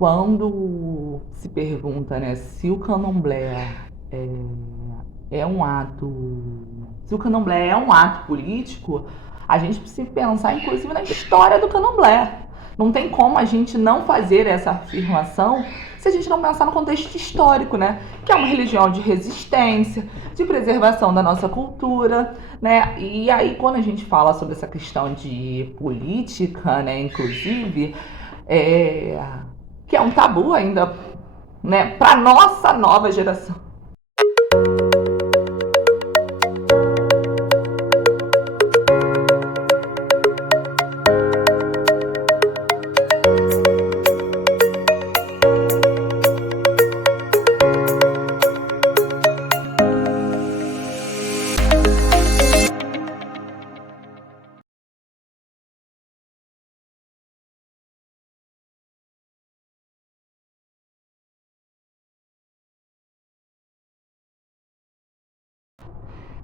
Quando se pergunta, né, se o candomblé é um ato, se o candomblé é um ato político, a gente precisa pensar, inclusive, na história do candomblé. Não tem como a gente não fazer essa afirmação se a gente não pensar no contexto histórico, né? Que é uma religião de resistência, de preservação da nossa cultura, né? E aí, quando a gente fala sobre essa questão de política, né, inclusive, é, que é um tabu ainda, né, para nossa nova geração.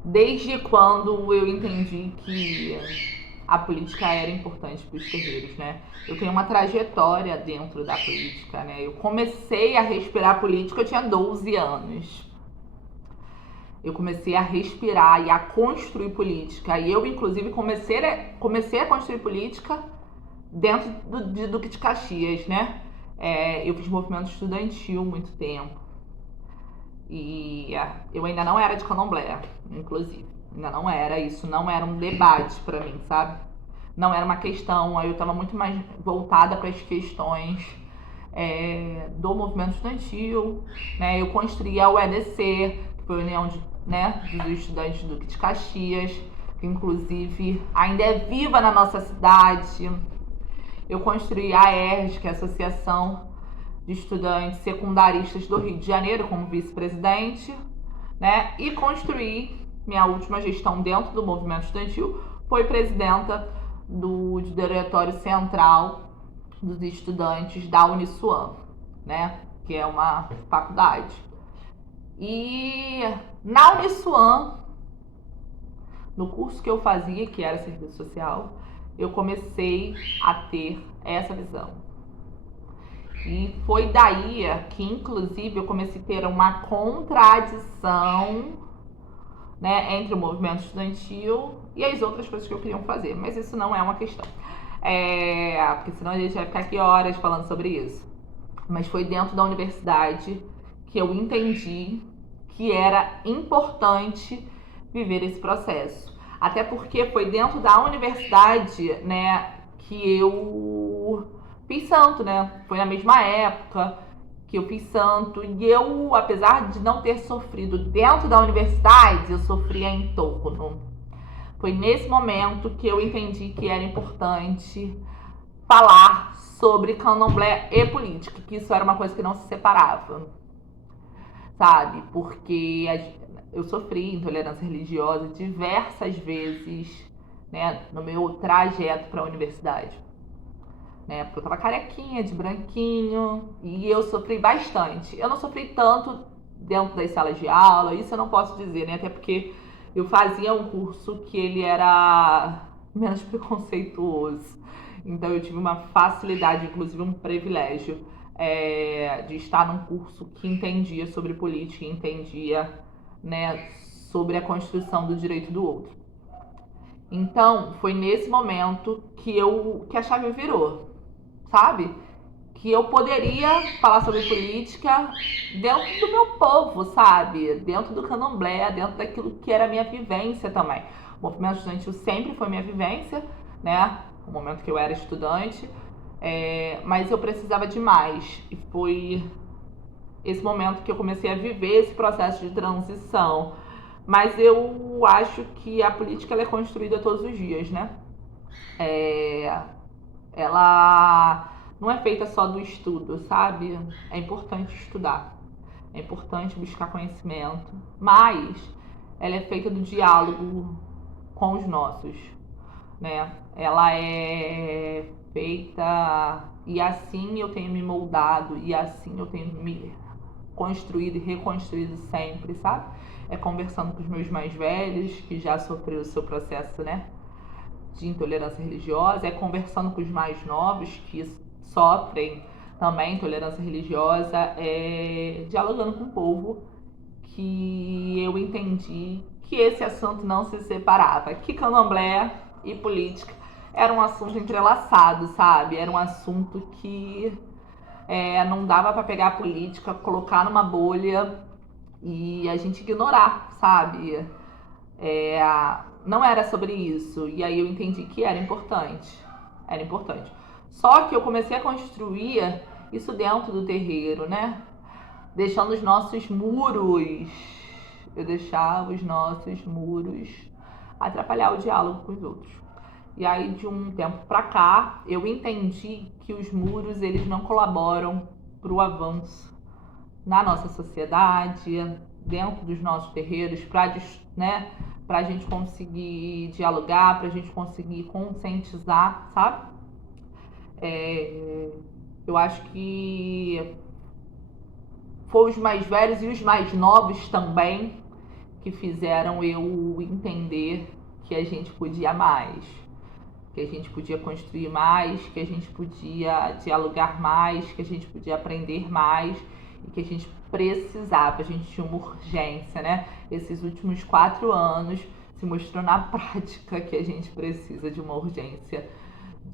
Desde quando eu entendi que a política era importante para os terreiros, né? Eu tenho uma trajetória dentro da política, né? Eu comecei a respirar política, eu tinha 12 anos. Eu comecei a respirar e a construir política. E eu, inclusive, comecei a construir política dentro do Duque de Caxias, né? Eu fiz movimento estudantil muito tempo. E eu ainda não era de candomblé, inclusive. Ainda não era, isso não era um debate pra mim, sabe? Não era uma questão, eu estava muito mais voltada para as questões do movimento estudantil, né? Eu construí a UEDC, que foi a União dos Estudantes do Duque de Caxias, que inclusive ainda é viva na nossa cidade. Eu construí a AERJ, que é a Associação de Estudantes Secundaristas do Rio de Janeiro, como vice-presidente, né? E construí minha última gestão dentro do movimento estudantil, foi presidenta do Diretório Central dos Estudantes da Uniswan, né? Que é uma faculdade. E na Uniswan, no curso que eu fazia, que era serviço social, eu comecei a ter essa visão. E foi daí que, inclusive, eu comecei a ter uma contradição, né, entre o movimento estudantil e as outras coisas que eu queria fazer. Mas isso não é uma questão. Porque senão a gente vai ficar aqui horas falando sobre isso. Mas foi dentro da universidade que eu entendi que era importante viver esse processo. Até porque foi dentro da universidade, né, que eu fiz santo, né? Foi na mesma época que eu fiz santo. E eu, apesar de não ter sofrido dentro da universidade, eu sofria em torno. Foi nesse momento que eu entendi que era importante falar sobre candomblé e política, que isso era uma coisa que não se separava, sabe? Porque eu sofri intolerância religiosa diversas vezes, né, no meu trajeto para a universidade. Né, porque eu tava carequinha, de branquinho, e eu sofri bastante. Eu não sofri tanto dentro das salas de aula, isso eu não posso dizer, né? Até porque eu fazia um curso que ele era menos preconceituoso. Então eu tive uma facilidade, inclusive um privilégio, de estar num curso que entendia sobre política, entendia, né, sobre a construção do direito do outro. Então foi nesse momento que a chave virou, sabe? Que eu poderia falar sobre política dentro do meu povo, sabe? Dentro do candomblé, dentro daquilo que era a minha vivência também. O movimento estudantil sempre foi minha vivência, né? No momento que eu era estudante, mas eu precisava de mais. E foi esse momento que eu comecei a viver esse processo de transição. Mas eu acho que a política ela é construída todos os dias, né? Ela não é feita só do estudo, sabe? É importante estudar, é importante buscar conhecimento, mas ela é feita do diálogo com os nossos, né? Ela é feita e assim eu tenho me moldado e assim eu tenho me construído e reconstruído sempre, sabe? É conversando com os meus mais velhos que já sofreram o seu processo, né, de intolerância religiosa, é conversando com os mais novos que sofrem também, tolerância religiosa, dialogando com o povo, que eu entendi que esse assunto não se separava, que candomblé e política era um assunto entrelaçado, sabe? Era um assunto que não dava para pegar a política, colocar numa bolha e a gente ignorar, sabe? É, não era sobre isso. E aí eu entendi que era importante. Era importante. Só que eu comecei a construir isso dentro do terreiro, né? Deixando os nossos muros. Eu deixava os nossos muros atrapalhar o diálogo com os outros. E aí, de um tempo pra cá, eu entendi que os muros eles não colaboram para o avanço na nossa sociedade, dentro dos nossos terreiros, né, para a gente conseguir dialogar, para a gente conseguir conscientizar, sabe? Eu acho que foi os mais velhos e os mais novos também que fizeram eu entender que a gente podia mais, que a gente podia construir mais, que a gente podia dialogar mais, que a gente podia aprender mais e que a gente precisava, a gente tinha uma urgência, né? Esses últimos 4 anos se mostrou na prática que a gente precisa de uma urgência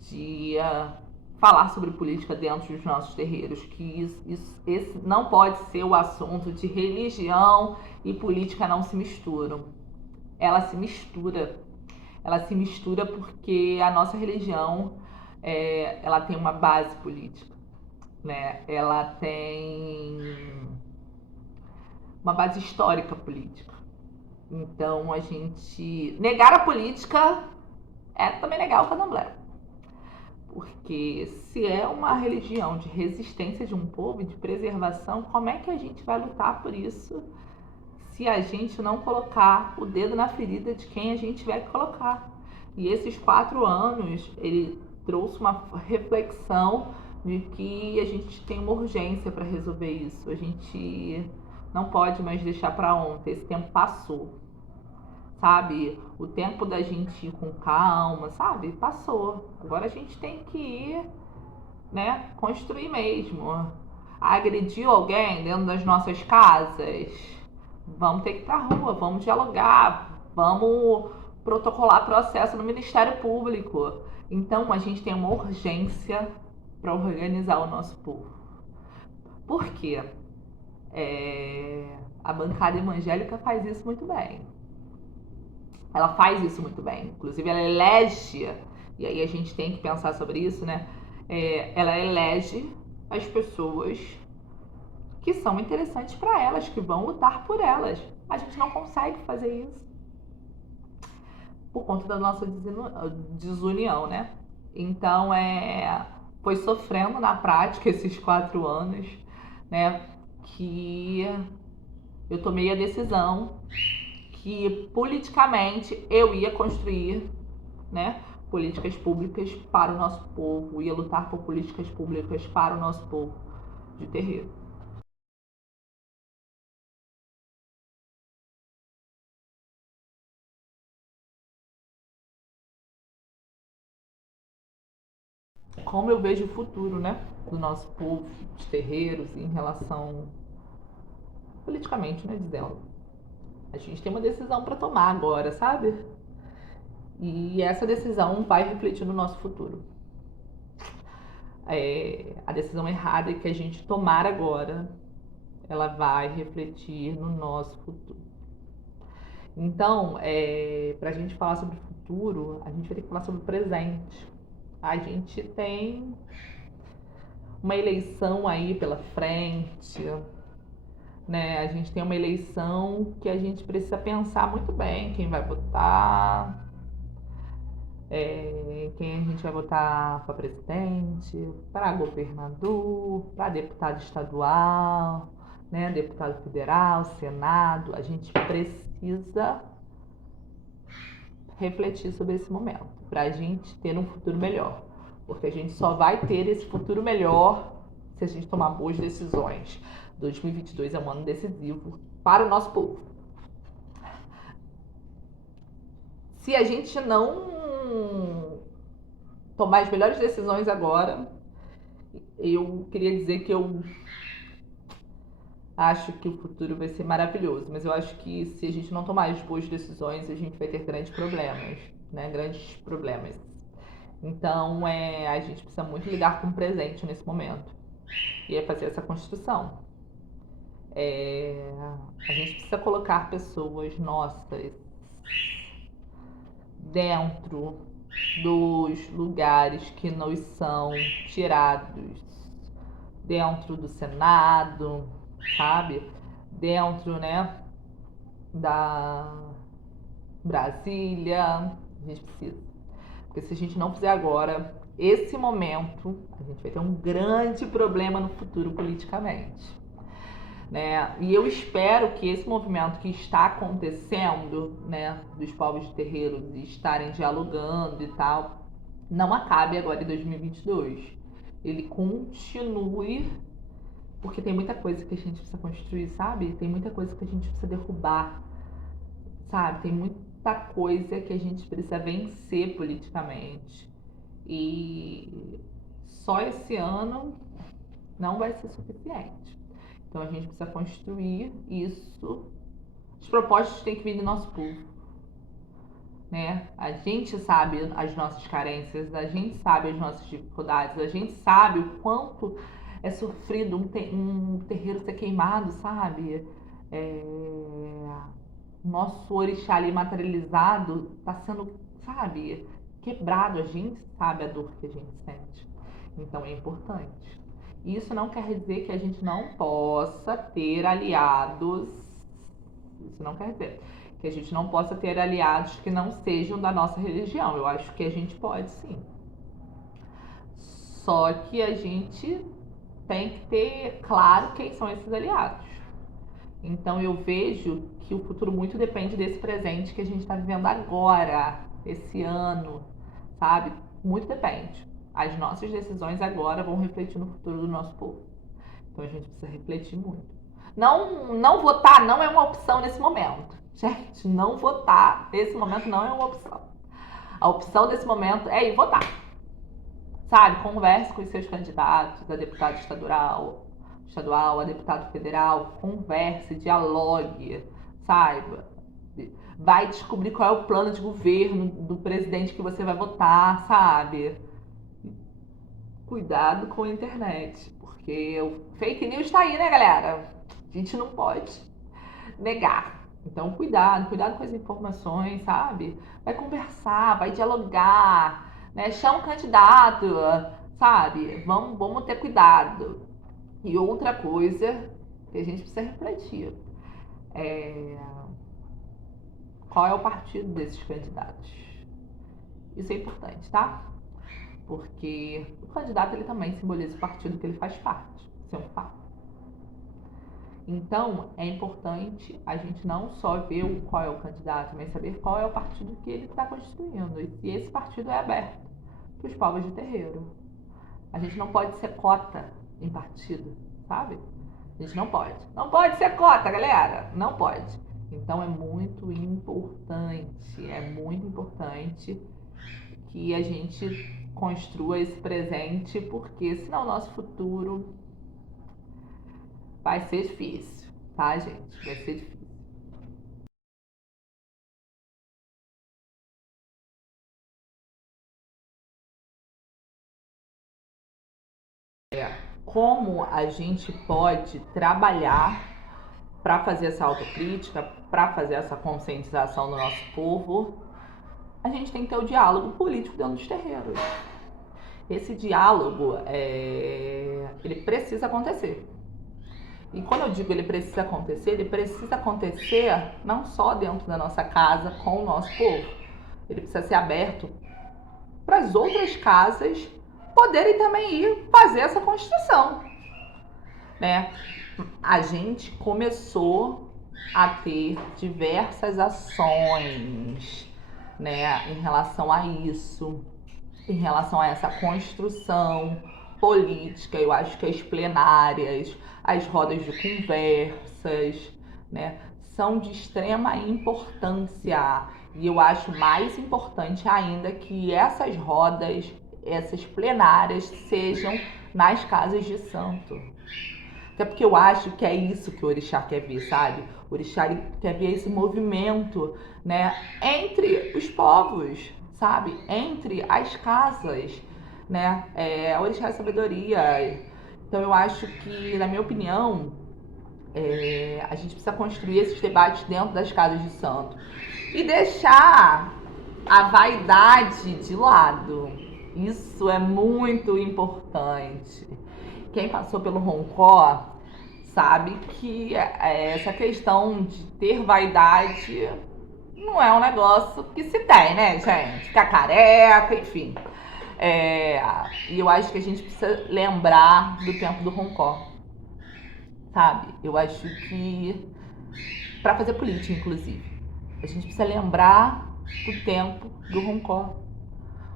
de falar sobre política dentro dos nossos terreiros, que esse não pode ser o assunto de religião e política não se misturam. Ela se mistura. Ela se mistura porque a nossa religião ela tem uma base política, né? Ela tem uma base histórica política. Então a gente negar a política é também negar o candomblé. Porque se é uma religião de resistência de um povo e de preservação, como é que a gente vai lutar por isso se a gente não colocar o dedo na ferida de quem a gente tiver que colocar? E esses 4 anos, ele trouxe uma reflexão de que a gente tem uma urgência para resolver isso. A gente não pode mais deixar para ontem. Esse tempo passou, sabe? O tempo da gente ir com calma, sabe? Passou. Agora a gente tem que ir, né? Construir mesmo. Agrediu alguém dentro das nossas casas? Vamos ter que ir pra rua, vamos dialogar, vamos protocolar processo no Ministério Público. Então a gente tem uma urgência para organizar o nosso povo. Por quê? A bancada evangélica faz isso muito bem. Ela faz isso muito bem. Inclusive, ela elege, e aí a gente tem que pensar sobre isso, né? Ela elege as pessoas que são interessantes para elas, que vão lutar por elas. A gente não consegue fazer isso por conta da nossa desunião, né? Então, foi sofrendo na prática esses 4 anos, né? Que eu tomei a decisão que politicamente eu ia construir, né, políticas públicas para o nosso povo, ia lutar por políticas públicas para o nosso povo de terreiro. Como eu vejo o futuro, né, do nosso povo de terreiros em relação politicamente, né, dizendo. A gente tem uma decisão para tomar agora, sabe? E essa decisão vai refletir no nosso futuro. A decisão errada que a gente tomar agora, ela vai refletir no nosso futuro. Então, para a gente falar sobre o futuro, a gente vai ter que falar sobre o presente. A gente tem uma eleição aí pela frente, né? A gente tem uma eleição que a gente precisa pensar muito bem quem vai votar, quem a gente vai votar para presidente, para governador, para deputado estadual, né? Deputado federal, Senado. A gente precisa refletir sobre esse momento para a gente ter um futuro melhor, porque a gente só vai ter esse futuro melhor se a gente tomar boas decisões. 2022 é um ano decisivo para o nosso povo. Se a gente não tomar as melhores decisões agora, Eu queria dizer que eu acho que o futuro vai ser maravilhoso, mas eu acho que se a gente não tomar as boas decisões, a gente vai ter grandes problemas, né? Grandes problemas. Então, a gente precisa muito lidar com o presente nesse momento e é fazer essa construção. A gente precisa colocar pessoas nossas dentro dos lugares que nos são tirados, dentro do Senado, sabe? Dentro, né, da Brasília. A gente precisa. Porque se a gente não fizer agora, esse momento, a gente vai ter um grande problema no futuro politicamente. Né? E eu espero que esse movimento que está acontecendo, né, dos povos de terreiros estarem dialogando e tal, não acabe agora em 2022. Ele continue, porque tem muita coisa que a gente precisa construir, sabe? Tem muita coisa que a gente precisa derrubar, sabe? Tem muita coisa que a gente precisa vencer politicamente. E só esse ano não vai ser suficiente. Então a gente precisa construir isso. Os propósitos têm que vir do nosso povo, né? A gente sabe as nossas carências, a gente sabe as nossas dificuldades, a gente sabe o quanto é sofrido um terreiro ser queimado, sabe? Nosso orixá ali materializado está sendo, sabe, quebrado. A gente sabe a dor que a gente sente. Então é importante. Isso não quer dizer que a gente não possa ter aliados. Isso não quer dizer que a gente não possa ter aliados que não sejam da nossa religião. Eu acho que a gente pode sim. Só que a gente tem que ter claro quem são esses aliados. Então eu vejo que o futuro muito depende desse presente que a gente está vivendo agora, esse ano, sabe? Muito depende. As nossas decisões agora vão refletir no futuro do nosso povo. Então a gente precisa refletir muito. Não votar não é uma opção nesse momento. Gente, não votar nesse momento não é uma opção. A opção desse momento é ir votar. Sabe? Converse com os seus candidatos a deputado estadual, a deputado federal, converse, dialogue, saiba. Vai descobrir qual é o plano de governo do presidente que você vai votar, sabe? Cuidado com a internet, porque o fake news tá aí, né, galera? A gente não pode negar. Então, cuidado com as informações, sabe? Vai conversar, vai dialogar, né? Chama um candidato, sabe? Vamos ter cuidado. E outra coisa que a gente precisa refletir é qual é o partido desses candidatos. Isso é importante, tá? Porque o candidato ele também simboliza o partido que ele faz parte. Isso é um fato. Então, é importante a gente não só ver qual é o candidato, mas saber qual é o partido que ele está constituindo. E se esse partido é aberto para os povos de terreiro. A gente não pode ser cota em partido, sabe? A gente não pode. Não pode ser cota, galera. Não pode. Então é muito importante que a gente construa esse presente, porque senão o nosso futuro vai ser difícil, tá, gente? Vai ser difícil. Como a gente pode trabalhar para fazer essa autocrítica, para fazer essa conscientização do nosso povo? A gente tem que ter o diálogo político dentro dos terreiros. Esse diálogo, ele precisa acontecer. E quando eu digo ele precisa acontecer não só dentro da nossa casa com o nosso povo. Ele precisa ser aberto para as outras casas poderem também ir fazer essa construção, né? A gente começou a ter diversas ações, né, em relação a isso, em relação a essa construção política. Eu acho que as plenárias, as rodas de conversas, né, são de extrema importância. E eu acho mais importante ainda que essas rodas, essas plenárias sejam nas casas de santo. Até porque eu acho que é isso que o orixá quer ver, sabe? O orixá quer ver esse movimento, né, entre os povos, sabe? Entre as casas, né? O orixá é sabedoria. Então eu acho que, na minha opinião, a gente precisa construir esses debates dentro das casas de santo e deixar a vaidade de lado. Isso é muito importante. Quem passou pelo Roncó sabe que essa questão de ter vaidade não é um negócio que se tem, né, gente? Ficar careca, enfim. E eu acho que a gente precisa lembrar do tempo do Roncó, sabe? Eu acho que, para fazer política, inclusive, a gente precisa lembrar do tempo do Roncó,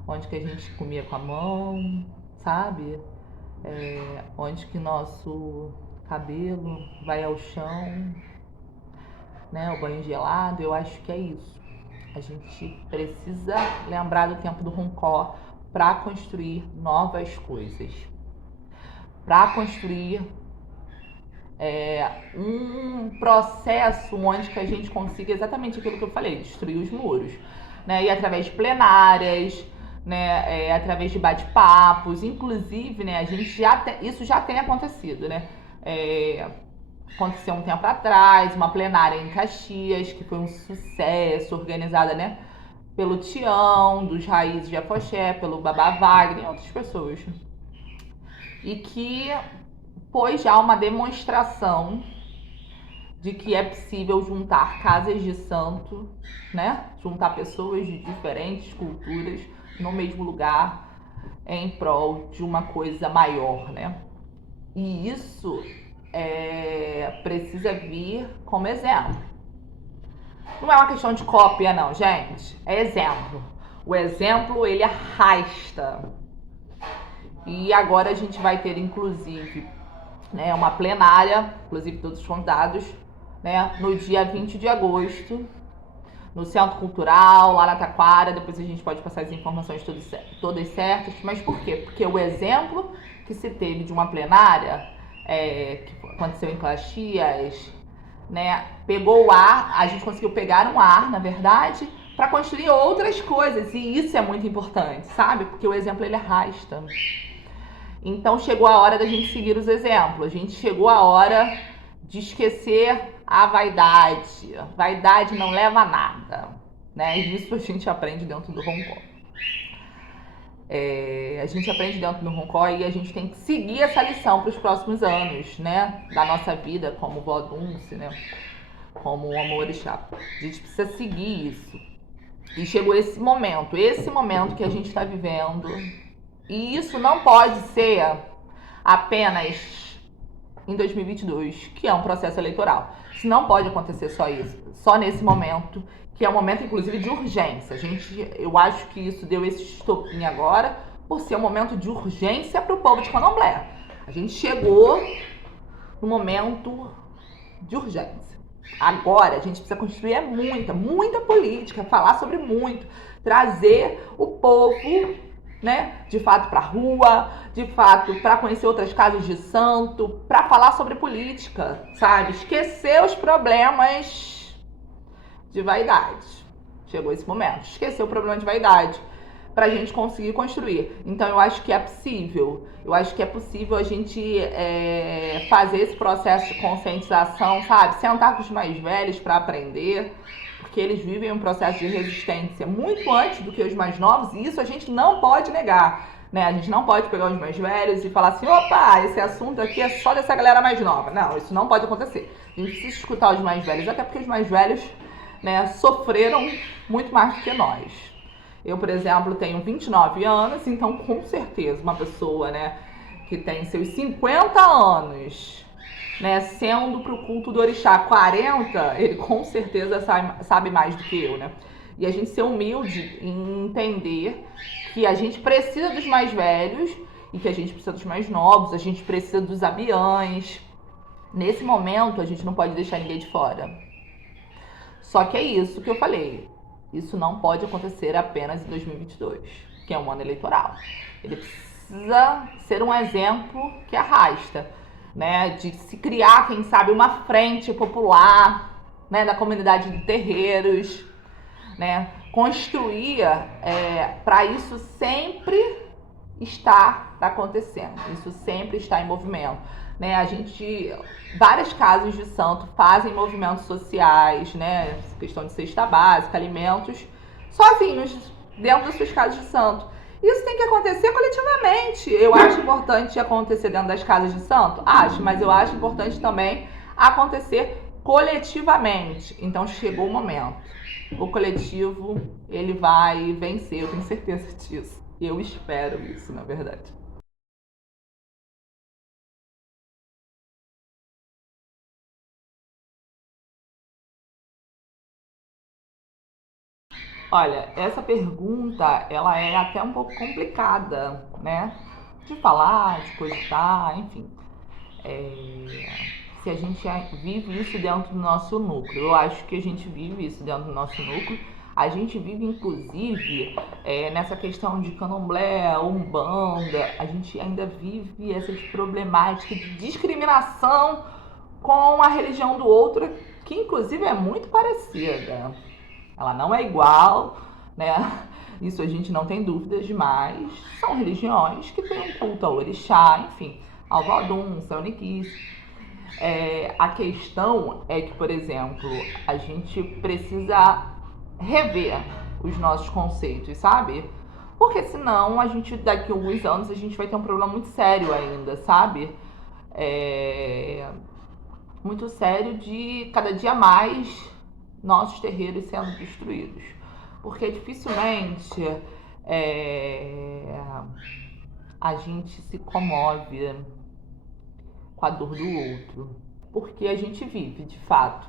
onde que a gente comia com a mão, sabe? Onde que nosso cabelo vai ao chão, né? O banho gelado, eu acho que é isso. A gente precisa lembrar do tempo do Roncó para construir novas coisas, para construir um processo onde que a gente consiga exatamente aquilo que eu falei, destruir os muros, né? E através de plenárias, né? Através de bate-papos, inclusive, né? Isso já tem acontecido, né? Aconteceu um tempo atrás, uma plenária em Caxias, que foi um sucesso, organizada, né? Pelo Tião, dos Raízes de Afoxé, pelo Babá Wagner e outras pessoas. E que foi já uma demonstração de que é possível juntar casas de santo, né? Juntar pessoas de diferentes culturas no mesmo lugar em prol de uma coisa maior, né? E isso precisa vir como exemplo. Não é uma questão de cópia, não, gente. É exemplo. O exemplo, ele arrasta. E agora a gente vai ter, inclusive, né, uma plenária, inclusive todos os convidados, né, no dia 20 de agosto, no Centro Cultural, lá na Taquara. Depois a gente pode passar as informações todas certas. Mas por quê? Porque o exemplo que se teve de uma plenária, que aconteceu em Caxias, né, pegou o ar, a gente conseguiu pegar um ar, na verdade, para construir outras coisas. E isso é muito importante, sabe? Porque o exemplo, ele arrasta. Então chegou a hora da gente seguir os exemplos. A gente chegou a hora de esquecer a vaidade. Vaidade não leva a nada, né? E isso a gente aprende dentro do Roncó. A gente aprende dentro do Roncó e a gente tem que seguir essa lição para os próximos anos, né? Da nossa vida como Vodunce, né? Como o Amorixá. A gente precisa seguir isso. E chegou esse momento que a gente está vivendo. E isso não pode ser apenas em 2022, que é um processo eleitoral. Isso não pode acontecer só isso, só nesse momento, que é um momento, inclusive, de urgência. Eu acho que isso deu esse estopim agora, por ser um momento de urgência para o povo de Candomblé. A gente chegou no momento de urgência. Agora a gente precisa construir muita política, falar sobre muito, trazer o povo, né, de fato para a rua, de fato para conhecer outras casas de santo, para falar sobre política, sabe? Esquecer os problemas de vaidade. Chegou esse momento, esquecer o problema de vaidade para a gente conseguir construir. Então eu acho que é possível. Eu acho que é possível a gente fazer esse processo de conscientização, sabe? Sentar com os mais velhos para aprender, porque eles vivem um processo de resistência muito antes do que os mais novos, e isso a gente não pode negar, né? A gente não pode pegar os mais velhos e falar assim, opa, esse assunto aqui é só dessa galera mais nova. Não, isso não pode acontecer. A gente precisa escutar os mais velhos, até porque os mais velhos, né, sofreram muito mais do que nós. Eu, por exemplo, tenho 29 anos, então com certeza uma pessoa, né, que tem seus 50 anos, né, sendo pro culto do orixá 40, ele com certeza sabe mais do que eu, né? E a gente ser humilde em entender que a gente precisa dos mais velhos e que a gente precisa dos mais novos, a gente precisa dos abiães. Nesse momento, a gente não pode deixar ninguém de fora. Só que é isso que eu falei. Isso não pode acontecer apenas em 2022, que é um ano eleitoral. precisa ser um exemplo que arrasta, né? De se criar, quem sabe, uma frente popular, né, da comunidade de terreiros, né? Construir para isso sempre estar acontecendo, isso sempre está em movimento, né? Várias casas de santo fazem movimentos sociais, né? Questão de cesta básica, alimentos, sozinhos dentro das suas casas de santo. Isso tem que acontecer coletivamente. Eu acho importante acontecer dentro das casas de santo, acho, mas eu acho importante também acontecer coletivamente. Então chegou o momento. O coletivo, ele vai vencer, eu tenho certeza disso. Eu espero isso, na verdade. Olha, essa pergunta, ela é até um pouco complicada, né? De falar, de cogitar, enfim. Se a gente vive isso dentro do nosso núcleo. Eu acho que a gente vive isso dentro do nosso núcleo. A gente vive, inclusive, nessa questão de candomblé, umbanda, a gente ainda vive essas problemáticas de discriminação com a religião do outro, que inclusive é muito parecida. Ela não é igual, né? Isso a gente não tem dúvidas, mas são religiões que têm um culto ao orixá, enfim, ao Vodum, São Niquis. A questão é que, por exemplo, a gente precisa rever os nossos conceitos, sabe? Porque senão a gente, daqui a alguns anos, a gente vai ter um problema muito sério ainda, sabe? Muito sério de cada dia mais nossos terreiros sendo destruídos. Porque dificilmente a gente se comove com a dor do outro. Porque a gente vive, de fato.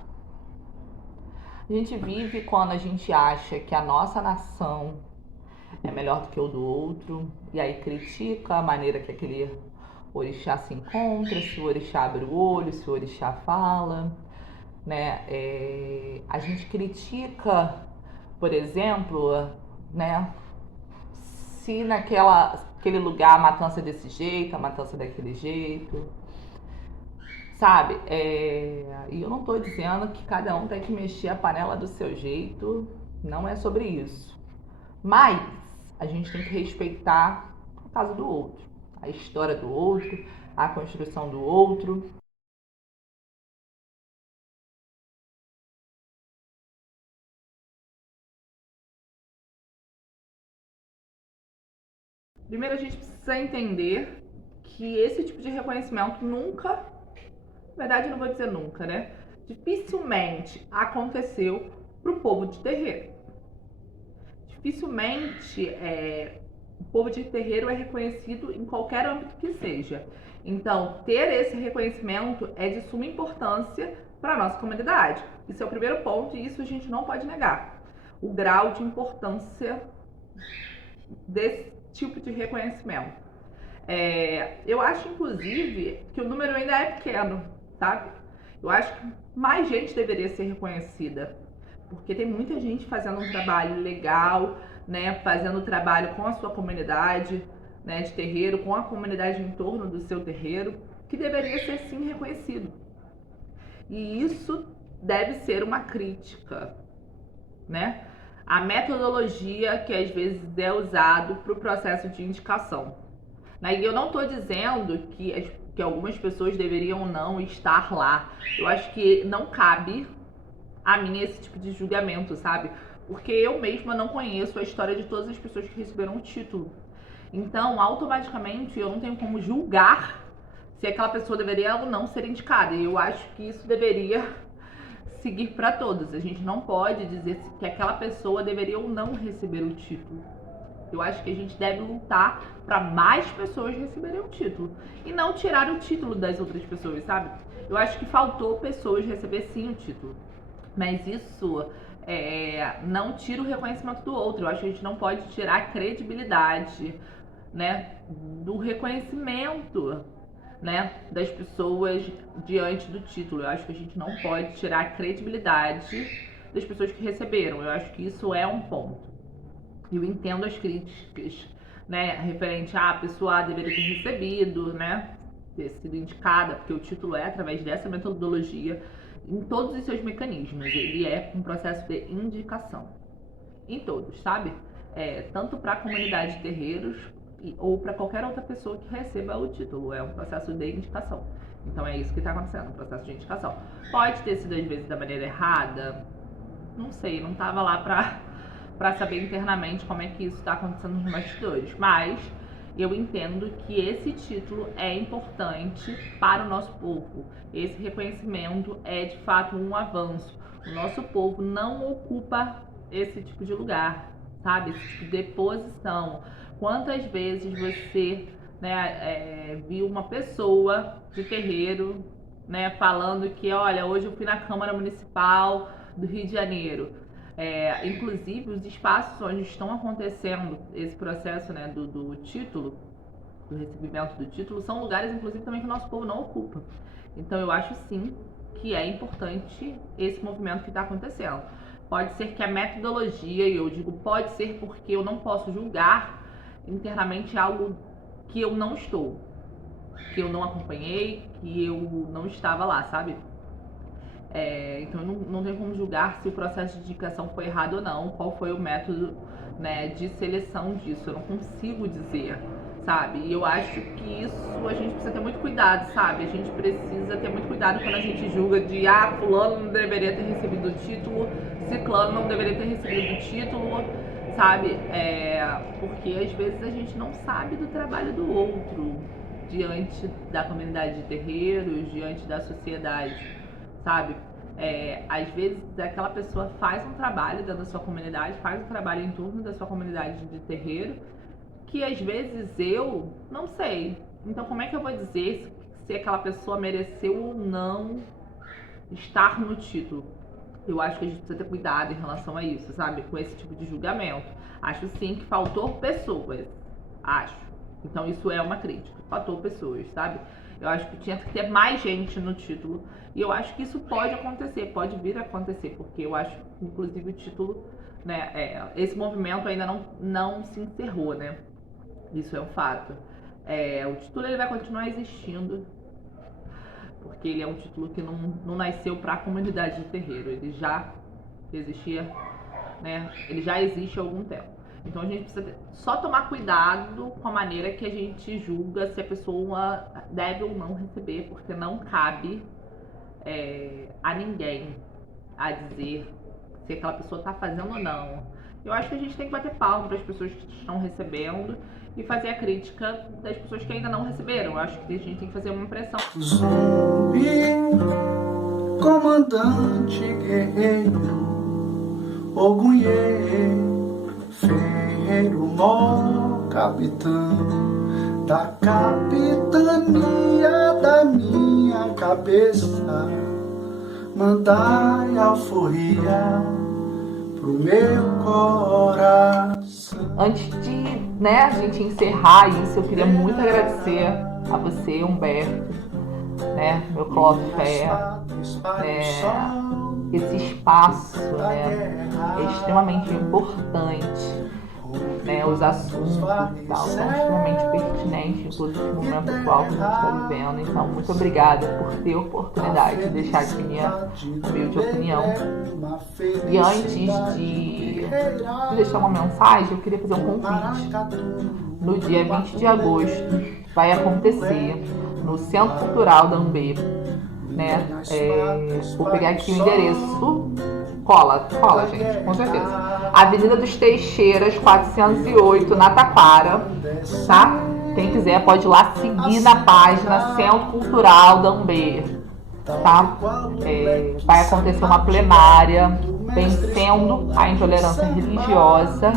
A gente vive quando a gente acha que a nossa nação é melhor do que o do outro, e aí critica a maneira que aquele orixá se encontra, se o orixá abre o olho, se o orixá fala, né? A gente critica, por exemplo, né? Se naquele lugar a matança é desse jeito, a matança é daquele jeito, sabe? E eu não tô dizendo que cada um tem que mexer a panela do seu jeito, não é sobre isso. Mas a gente tem que respeitar a casa do outro, a história do outro, a construção do outro. Primeiro a gente precisa entender que esse tipo de reconhecimento nunca, na verdade eu não vou dizer nunca, né? Dificilmente aconteceu pro povo de terreiro. Dificilmente o povo de terreiro é reconhecido em qualquer âmbito que seja. Então, ter esse reconhecimento é de suma importância para a nossa comunidade. Isso é o primeiro ponto e isso a gente não pode negar. O grau de importância desse tipo de reconhecimento. Eu acho, inclusive, que o número ainda é pequeno, sabe? Eu acho que mais gente deveria ser reconhecida, porque tem muita gente fazendo um trabalho legal, né? Fazendo trabalho com a sua comunidade, né? De terreiro, com a comunidade em torno do seu terreiro, que deveria ser sim reconhecido. E isso deve ser uma crítica, né? A metodologia que às vezes é usado para o processo de indicação. E eu não estou dizendo que algumas pessoas deveriam não estar lá. Eu acho que não cabe a mim esse tipo de julgamento, sabe? Porque eu mesma não conheço a história de todas as pessoas que receberam o título. Então, automaticamente, eu não tenho como julgar se aquela pessoa deveria ou não ser indicada. E eu acho que isso deveria seguir para todos. A gente não pode dizer que aquela pessoa deveria ou não receber o título. Eu acho que a gente deve lutar para mais pessoas receberem o título e não tirar o título das outras pessoas, sabe? Eu acho que faltou pessoas receber sim o título, mas isso não tira o reconhecimento do outro. Eu acho que a gente não pode tirar a credibilidade, né, do reconhecimento, né, das pessoas diante do título. Eu acho que a gente não pode tirar a credibilidade das pessoas que receberam. Eu acho que isso é um ponto. Eu entendo as críticas, né, referente a pessoa deveria ter recebido, né, ter sido indicada, porque o título é através dessa metodologia, em todos os seus mecanismos, ele é um processo de indicação, em todos, sabe? Tanto para a comunidade de terreiros ou para qualquer outra pessoa que receba o título, é um processo de indicação. Então é isso que está acontecendo, um processo de indicação. Pode ter sido às vezes da maneira errada, não sei, não estava lá para saber internamente como é que isso está acontecendo nos bastidores, mas eu entendo que esse título é importante para o nosso povo. Esse reconhecimento é de fato um avanço. O nosso povo não ocupa esse tipo de lugar, sabe? Esse tipo de posição. Quantas vezes você, né, viu uma pessoa de terreiro, né, falando que, olha, hoje eu fui na Câmara Municipal do Rio de Janeiro. Inclusive, os espaços onde estão acontecendo esse processo, né, do título, do recebimento do título, são lugares, inclusive, também que o nosso povo não ocupa. Então, eu acho, sim, que é importante esse movimento que está acontecendo. Pode ser que a metodologia, e eu digo pode ser porque eu não posso julgar internamente algo que eu não estou, que eu não acompanhei, que eu não estava lá, sabe? Então não tem como julgar se o processo de indicação foi errado ou não, qual foi o método, né, de seleção disso, eu não consigo dizer, sabe? E eu acho que isso a gente precisa ter muito cuidado, sabe? A gente precisa ter muito cuidado quando a gente julga de fulano não deveria ter recebido o título, ciclano não deveria ter recebido o título, sabe? Porque às vezes a gente não sabe do trabalho do outro diante da comunidade de terreiros, diante da sociedade, sabe? Às vezes aquela pessoa faz um trabalho dentro da sua comunidade, faz um trabalho em torno da sua comunidade de terreiro, que às vezes eu não sei. Então como é que eu vou dizer se aquela pessoa mereceu ou não estar no título? Eu acho que a gente precisa ter cuidado em relação a isso, sabe? Com esse tipo de julgamento. Acho sim que faltou pessoas. Acho. Então isso é uma crítica. Faltou pessoas, sabe? Eu acho que tinha que ter mais gente no título. E eu acho que isso pode acontecer, pode vir a acontecer, porque eu acho que, inclusive, o título, né, esse movimento ainda não se encerrou, né? Isso é um fato. O título ele vai continuar existindo, porque ele é um título que não nasceu para a comunidade de terreiro, ele já existia, né? Ele já existe há algum tempo. Então a gente precisa só tomar cuidado com a maneira que a gente julga se a pessoa deve ou não receber, porque não cabe a ninguém a dizer se aquela pessoa está fazendo ou não. Eu acho que a gente tem que bater palma para as pessoas que estão recebendo e fazer a crítica das pessoas que ainda não receberam. Eu acho que a gente tem que fazer uma pressão. Zumbi, comandante guerreiro, Ogunhê, ferreiro, mó capitão da capitania da minha cabeça, mandai alforria pro meu coração. Antes de, né, a gente encerrar isso, eu queria muito agradecer a você, Humberto, né, meu Clofé, esse espaço, né, é extremamente importante, né, os assuntos e tal, são extremamente pertinentes, inclusive no momento atual que a gente está vivendo. Então, muito obrigada por ter a oportunidade de deixar aqui minha humilde opinião. E antes de deixar uma mensagem, eu queria fazer um convite. No dia 20 de agosto vai acontecer no Centro Cultural da UNB, né? Vou pegar aqui o endereço. Cola, gente, com certeza. Avenida dos Teixeiras, 408, na Taquara, tá? Quem quiser pode ir lá seguir na página Centro Cultural da UNB, tá? Vai acontecer uma plenária vencendo a intolerância religiosa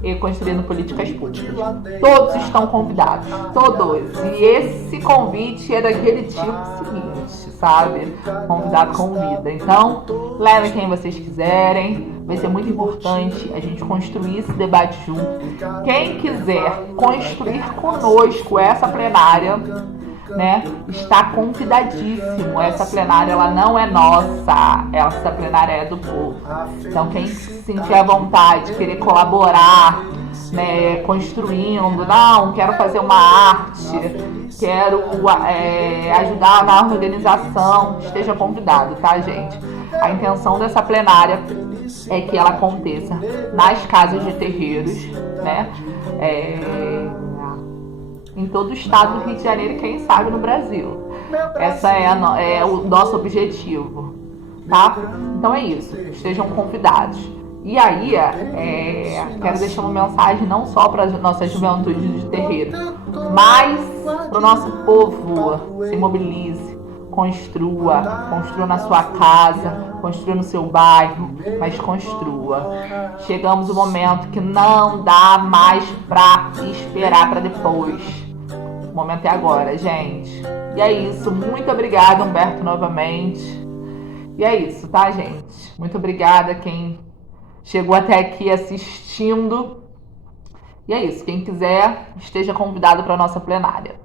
e construindo políticas públicas. Todos estão convidados, todos. E esse convite é daquele tipo seguinte, sabe? Convidado convida. Então, levem quem vocês quiserem. Vai ser muito importante a gente construir esse debate junto. Quem quiser construir conosco essa plenária, né, está convidadíssimo. Essa plenária ela não é nossa, essa plenária é do povo. Então quem se sentir à vontade, querer colaborar, né, construindo, não, quero fazer uma arte, quero ajudar na organização, esteja convidado, tá, gente? A intenção dessa plenária é que ela aconteça nas casas de terreiros, né? Em todo o estado do Rio de Janeiro e quem sabe no Brasil. Essa é o nosso objetivo, tá? Então é isso, estejam convidados. E aí, quero deixar uma mensagem não só para a nossa juventude de terreiro, mas para o nosso povo. Se mobilize, construa na sua casa, construa no seu bairro, mas construa. Chegamos no momento que não dá mais para esperar para depois. O momento é agora, gente. E é isso, muito obrigada, Humberto, novamente. E é isso, tá, gente? Muito obrigada quem chegou até aqui assistindo. E é isso, quem quiser, esteja convidado para a nossa plenária.